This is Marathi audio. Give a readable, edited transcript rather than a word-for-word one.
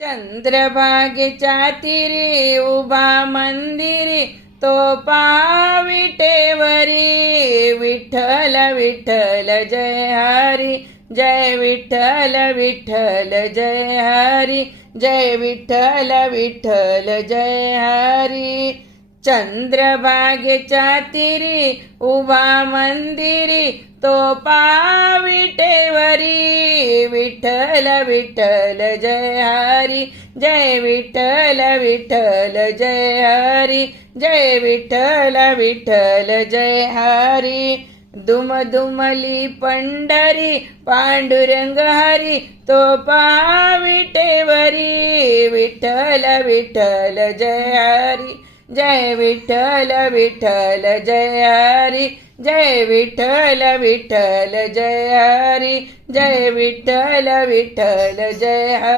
चंद्रभागेच्या तीरी उभा मंदिरी, तो पहा विटेवरी. विठ्ठल विठ्ठल जय हरी, जय विठ्ठल विठ्ठल जय हरी, जय विठ्ठल विठ्ठल जय हरी. चंद्रभागेच्या तीरी उभा मंदिरी, तो पहा विटेवरी. विठ्ठल विठ्ठल जय हरी, जय विठ्ठल विठ्ठल जय हरी, जय विठ्ठल विठ्ठल जय हरी. दुमदुमली पंढरी पांडुरंग हरी, तो पहा विटेवरी. विठ्ठल विठ्ठल जय हरी, जय विठ्ठल विठ्ठल जय हरी, जय विठ्ठल विठ्ठल जय हरी, जय विठ्ठल विठ्ठल जय हरी.